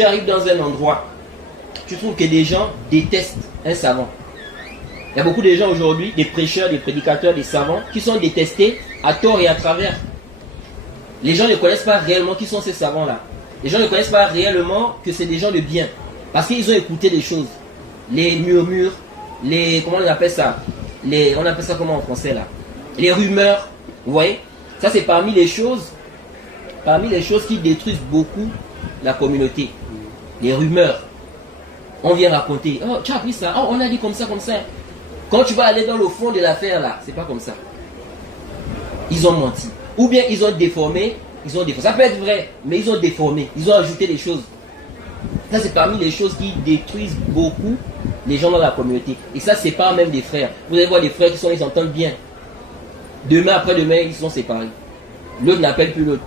tu arrives dans un endroit, tu trouves que des gens détestent un savant. Il y a beaucoup de gens aujourd'hui, des prêcheurs, des prédicateurs, des savants, qui sont détestés à tort et à travers. Les gens ne connaissent pas réellement qui sont ces savants-là. Les gens ne connaissent pas réellement que c'est des gens de bien. Parce qu'ils ont écouté des choses. Les murmures, comment on appelle ça? On appelle ça comment en français là? Les rumeurs. Vous voyez? Ça c'est parmi les choses qui détruisent beaucoup la communauté. Les rumeurs. On vient raconter. Oh, tu as appris ça? Oh, on a dit comme ça, comme ça. Quand tu vas aller dans le fond de l'affaire là, c'est pas comme ça. Ils ont menti. Ou bien ils ont déformé. Ça peut être vrai, mais ils ont déformé. Ils ont ajouté des choses. Ça, c'est parmi les choses qui détruisent beaucoup les gens dans la communauté. Et ça, c'est pas même des frères. Vous allez voir des frères ils s'entendent bien. Demain, après-demain, ils sont séparés. L'autre n'appelle plus l'autre.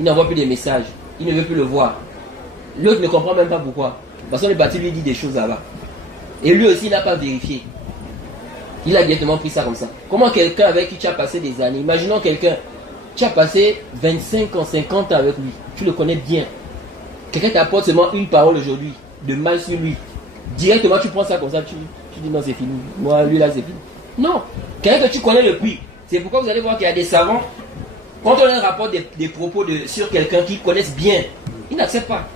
Il n'envoie plus des messages. Il ne veut plus le voir. L'autre ne comprend même pas pourquoi. Parce qu'on est parti lui dit des choses là-bas. Et lui aussi, il n'a pas vérifié. Il a directement pris ça comme ça. Comment quelqu'un avec qui tu as passé des années, imaginons quelqu'un, tu as passé 25 ans, 50 ans avec lui, tu le connais bien. Quelqu'un t'apporte seulement une parole aujourd'hui, de mal sur lui. Directement, tu prends ça comme ça, tu dis non, c'est fini. Moi, lui là, c'est fini. Non. Quelqu'un que tu connais depuis. C'est pourquoi vous allez voir qu'il y a des savants, quand on leur rapporte des propos sur quelqu'un qu'ils connaissent bien, ils n'acceptent pas.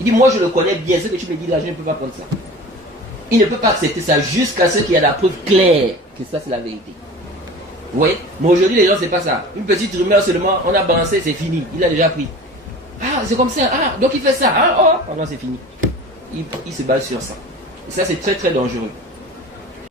Il dit, moi je le connais bien, ce que tu me dis là, je ne peux pas prendre ça. Il ne peut pas accepter ça jusqu'à ce qu'il y ait la preuve claire que ça c'est la vérité. Vous voyez? Mais aujourd'hui les gens c'est pas ça. Une petite rumeur seulement, on a balancé, c'est fini. Il a déjà pris. Ah, c'est comme ça. Ah, donc il fait ça. Ah, oh, non, c'est fini. Il se base sur ça. Et ça c'est très très dangereux.